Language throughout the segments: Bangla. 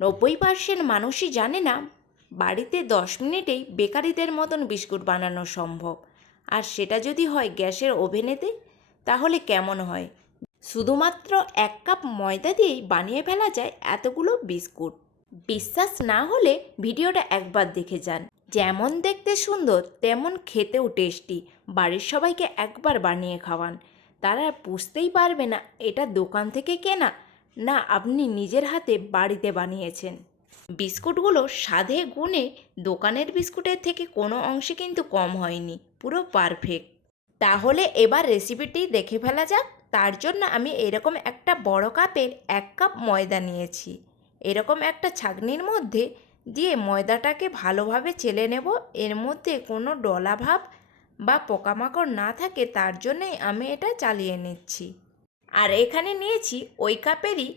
90% মানুষই জানে না বাড়িতে 10 মিনিটেই বেকারিদের মতন বিস্কুট বানানো সম্ভব। আর সেটা যদি হয় গ্যাসের ওভেনেতে, তাহলে কেমন হয়? শুধুমাত্র 1 কাপ ময়দা দিয়েই বানিয়ে ফেলা যায় এতগুলো বিস্কুট। বিশ্বাস না হলে ভিডিওটা একবার দেখে যান। যেমন দেখতে সুন্দর তেমন খেতেও টেস্টি। বাড়ির সবাইকে একবার বানিয়ে খাওয়ান, তারা বুঝতেই পারবে না এটা দোকান থেকে কেনা না আপনি নিজের হাতে বাড়িতে বানিয়েছেন। বিস্কুটগুলো স্বাদে গুণে দোকানের বিস্কুটের থেকে কোনো অংশে কিন্তু কম হয়নি, পুরো পারফেক্ট। তাহলে এবার রেসিপিটি দেখে ফেলা যাক। তার জন্য আমি এরকম একটা বড় কাপের 1 কাপ ময়দা নিয়েছি। এরকম একটা ছাঁকনির মধ্যে দিয়ে ময়দাটাকে ভালোভাবে চেলে নেব। এর মধ্যে কোনো ডলা ভাব বা পোকামাকড় না থাকে তার জন্যই আমি এটা চালিয়ে নিচ্ছি। আর এখানে নিয়েছি ওই কাপেরই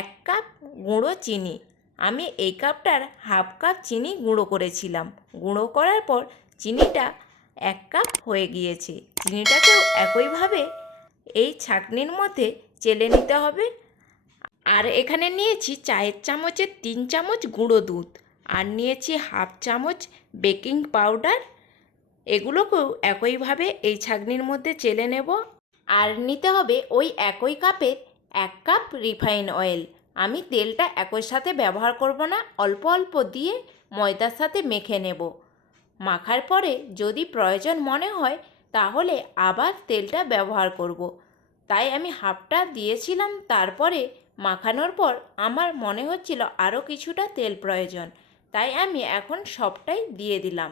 1 কাপ গুঁড়ো চিনি। আমি এই কাপটার হাফ কাপ চিনি গুঁড়ো করেছিলাম। গুঁড়ো করার পর চিনিটা 1 কাপ হয়ে গিয়েছে। চিনিটাকেও একইভাবে এই ছাঁকনির মধ্যে চেলে নিতে হবে। আর এখানে নিয়েছি চায়ের চামচের 3 চামচ গুঁড়ো দুধ, আর নিয়েছি হাফ চামচ বেকিং পাউডার। এগুলোকেও একইভাবে এই ছাঁকনির মধ্যে চেলে নেব। আর নিতে হবে ওই একই কাপের 1 কাপ রিফাইন অয়েল। আমি তেলটা একই সাথে ব্যবহার করব না, অল্প অল্প দিয়ে ময়দার সাথে মেখে নেব। মাখার পরে যদি প্রয়োজন মনে হয় তাহলে আবার তেলটা ব্যবহার করব। তাই আমি হাফটা দিয়েছিলাম, তারপরে মাখানোর পর আমার মনে হচ্ছিল আরও কিছুটা তেল প্রয়োজন, তাই আমি এখন সবটাই দিয়ে দিলাম।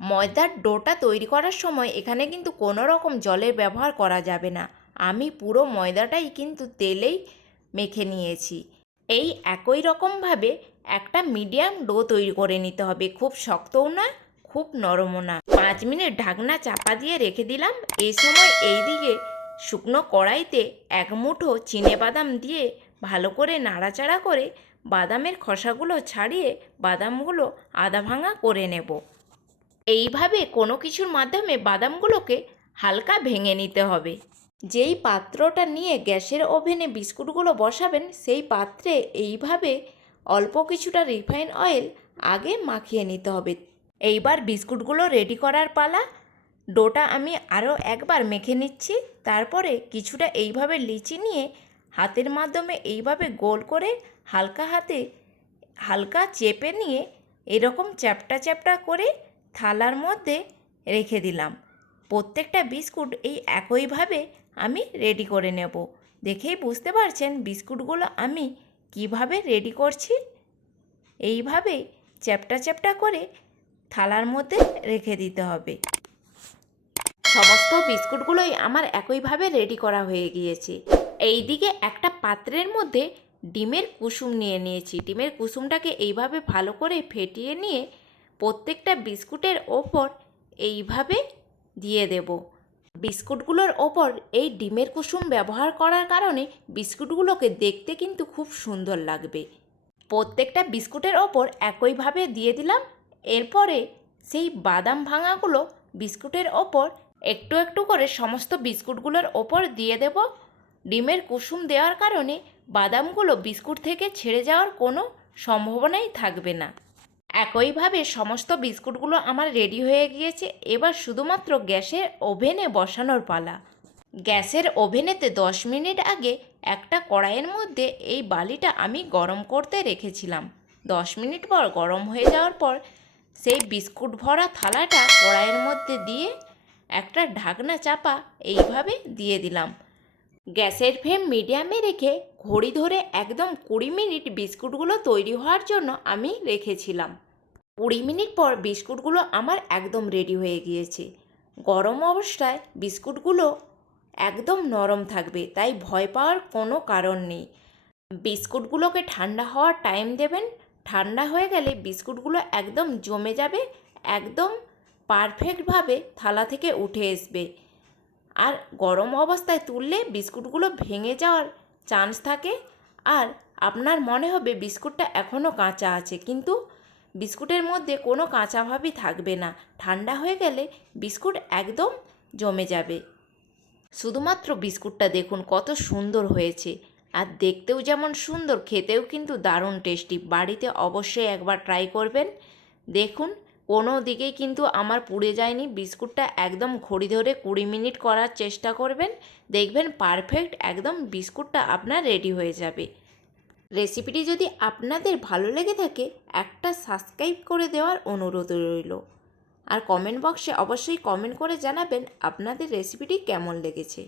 ময়দার ডোটা তৈরি করার সময় এখানে কিন্তু কোনো রকম জলের ব্যবহার করা যাবে না। আমি পুরো ময়দাটাই কিন্তু তেলেই মেখে নিয়েছি। এই একই রকমভাবে একটা মিডিয়াম ডো তৈরি করে নিতে হবে, খুব শক্তও না খুব নরমও না। 5 মিনিট ঢাকনা চাপা দিয়ে রেখে দিলাম। এই সময় এই দিকে শুকনো কড়াইতে 1 মুঠো চিনেবাদাম দিয়ে ভালো করে নাড়াচাড়া করে বাদামের খোসাগুলো ছাড়িয়ে বাদামগুলো আধা ভাঙা করে নেব। এইভাবে কোনো কিছুর মাধ্যমে বাদামগুলোকে হালকা ভেঙে নিতে হবে। যেই পাত্রটা নিয়ে গ্যাসের ওভেনে বিস্কুটগুলো বসাবেন সেই পাত্রে এইভাবে অল্প কিছুটা রিফাইন অয়েল আগে মাখিয়ে নিতে হবে। এইবার বিস্কুটগুলো রেডি করার পালা। ডোটা আমি আরও একবার মেখে নিচ্ছি। তারপরে কিছুটা এইভাবে লিচি নিয়ে হাতের মাধ্যমে এইভাবে গোল করে হালকা হাতে হালকা চেপে নিয়ে এরকম চ্যাপটা চ্যাপটা করে থালার মধ্যে রেখে দিলাম। প্রত্যেকটা বিস্কুট এই একইভাবে আমি রেডি করে নেব। দেখেই বুঝতে পারছেন বিস্কুটগুলো আমি কিভাবে রেডি করছি। এইভাবেই চ্যাপটা চ্যাপটা করে থালার মধ্যে রেখে দিতে হবে। সমস্ত বিস্কুটগুলোই আমার একইভাবে রেডি করা হয়ে গিয়েছে। এই দিকে একটা পাত্রের মধ্যে ডিমের কুসুম নিয়ে নিয়েছি। ডিমের কুসুমটাকে এইভাবে ভালো করে ফেটিয়ে নিয়ে প্রত্যেকটা বিস্কুটের ওপর এইভাবে দিয়ে দেব। বিস্কুটগুলোর ওপর এই ডিমের কুসুম ব্যবহার করার কারণে বিস্কুটগুলোকে দেখতে কিন্তু খুব সুন্দর লাগবে। প্রত্যেকটা বিস্কুটের ওপর একইভাবে দিয়ে দিলাম। এরপরে সেই বাদাম ভাঙাগুলো বিস্কুটের ওপর একটু একটু করে সমস্ত বিস্কুটগুলোর ওপর দিয়ে দেব। ডিমের কুসুম দেওয়ার কারণে বাদামগুলো বিস্কুট থেকে ছেড়ে যাওয়ার কোনো সম্ভাবনাই থাকবে না। একইভাবে সমস্ত বিস্কুটগুলো আমার রেডি হয়ে গিয়েছে। এবার শুধুমাত্র গ্যাসের ওভেনে বসানোর পালা। গ্যাসের ওভেনেতে 10 মিনিট আগে একটা কড়াইয়ের মধ্যে এই বালিটা আমি গরম করতে রেখেছিলাম। 10 মিনিট পর গরম হয়ে যাওয়ার পর সেই বিস্কুট ভরা থালাটা কড়াইয়ের মধ্যে দিয়ে একটা ঢাকনা চাপা এইভাবে দিয়ে দিলাম। গ্যাসের ফ্লেম মিডিয়ামে রেখে ঘড়ি ধরে একদম 20 মিনিট বিস্কুটগুলো তৈরি হওয়ার জন্য আমি রেখেছিলাম। 20 মিনিট পর বিস্কুটগুলো আমার একদম রেডি হয়ে গিয়েছে। গরম অবস্থায় বিস্কুটগুলো একদম নরম থাকবে, তাই ভয় পাওয়ার কোনো কারণ নেই। বিস্কুটগুলোকে ঠান্ডা হওয়ার টাইম দেবেন। ঠান্ডা হয়ে গেলে বিস্কুটগুলো একদম জমে যাবে, একদম পারফেক্টভাবে থালা থেকে উঠে আসবে। আর গরম অবস্থায় তুললে বিস্কুটগুলো ভেঙে যাওয়ার চান্স থাকে। আর আপনার মনে হবে বিস্কুটটা এখনও কাঁচা আছে, কিন্তু বিস্কুটের মধ্যে কোনো কাঁচা ভাবই থাকবে না। ঠান্ডা হয়ে গেলে বিস্কুট একদম জমে যাবে। শুধুমাত্র বিস্কুটটা দেখুন কত সুন্দর হয়েছে। আর দেখতেও যেমন সুন্দর, খেতেও কিন্তু দারুণ টেস্টি। বাড়িতে অবশ্যই একবার ট্রাই করবেন। দেখুন কোনো দিকেই কিন্তু আমার পুড়ে যায়নি। বিস্কুটটা একদম ঘড়ি ধরে 20 মিনিট করার চেষ্টা করবেন, দেখবেন পারফেক্ট একদম বিস্কুটটা আপনার রেডি হয়ে যাবে। রেসিপিটি যদি আপনাদের ভালো লেগে থাকে একটা সাবস্ক্রাইব করে দেওয়ার অনুরোধ রইল। আর কমেন্ট বক্সে অবশ্যই কমেন্ট করে জানাবেন আপনাদের রেসিপিটি কেমন লেগেছে।